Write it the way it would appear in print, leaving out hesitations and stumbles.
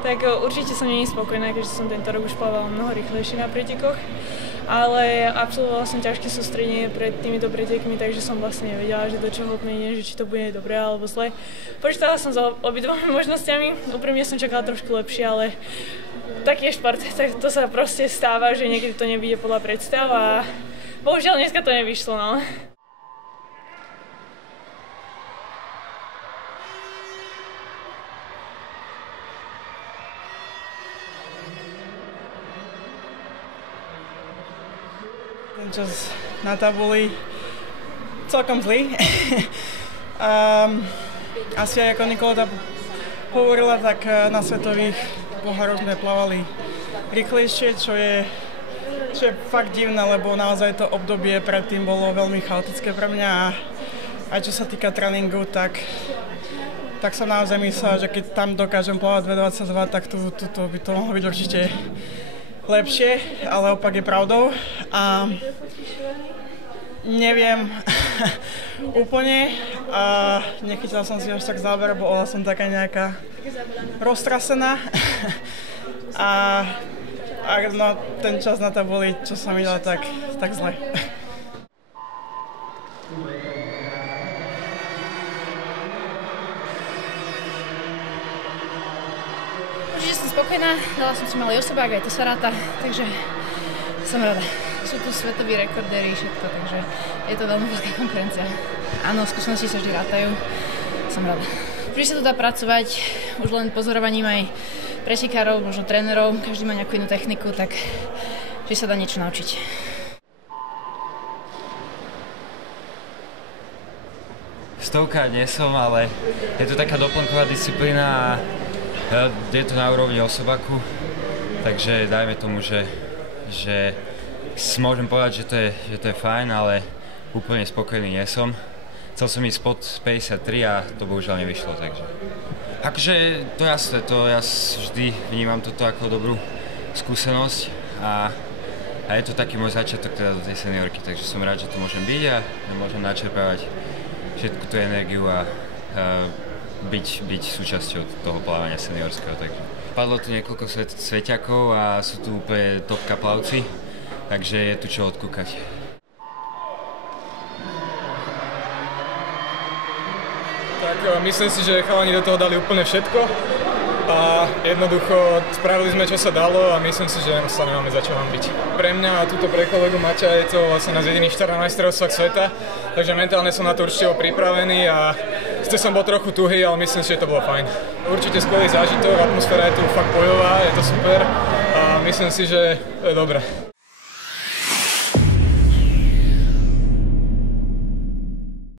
Tak určite som nie spokojná, keďže som tento rok už plávala mnoho rýchlejšie na pretekoch, ale absolvovala som ťažké sústredenie pred týmito pretekmi, takže som vlastne nevedela, že do čoho úplne že či to bude dobré alebo zle. Počítala som za obidvomi možnosťami, úprimne som čakala trošku lepšie, ale taký je šport, tak to sa proste stáva, že niekedy to nevyjde podľa predstav a bohužiaľ dneska to nevyšlo, no. Ten čas na tabuli celkom zlý. Asi aj ako Nikoleta hovorila, tak na svetových pohároch sme plávali rýchlejšie, čo je fakt divné, lebo naozaj to obdobie predtým bolo veľmi chaotické pre mňa a aj čo sa týka tréningu, tak som naozaj myslela, že keď tam dokážem plávať 2.22, tak tu by to mohlo byť určite lepšie, ale opak je pravdou a neviem úplne a nechytila som si až tak záber, bo bola som taká nejaká roztrasená a no, ten čas na tabuli, čo som videla, tak zle. Určite som spokojná, dala som si malý osobák, aj to sa ráta, takže som rada. Sú tu svetoví rekordéri, všetko, takže je to veľmi veľká konkurencia. Áno, skúsenosti sa vždy rátajú, som rada. Vždy sa tu dá pracovať, už len pozorovaním aj pretekárov, možno trénerov, každý má nejakú inú techniku, tak že sa dá niečo naučiť. Stovka nie som, ale je to taká doplnková disciplína a je to na úrovni osobáku, takže dajme tomu, že môžem povedať, že to je fajn, ale úplne spokojný nie som. Chcel som ísť pod 53 a to bohužiaľ nevyšlo, takže. Akože to jasné, ja vždy vnímam toto ako dobrú skúsenosť a je to taký môj začiatok teda do tej seniorky, takže som rád, že tu môžem byť a môžem načerpávať všetku tú energiu a byť súčasťou toho plávania seniorského. Takže. Padlo tu niekoľko sveťakov a sú tu úplne topka plavci, takže je tu čo odkúkať. Tak myslím si, že chalani do toho dali úplne všetko a jednoducho spravili sme, čo sa dalo a myslím si, že sa nemáme za čo hanbiť. Pre mňa a túto pre kolegu Maťa je to vlastne nás jediný štart na majstrovstvách sveta, takže mentálne som na to určite pripravený a som bol trochu tuhý, ale myslím si, že to bolo fajn. Určite skvelý zážitok, atmosféra je tu fakt bojová, je to super a myslím si, že to je dobré.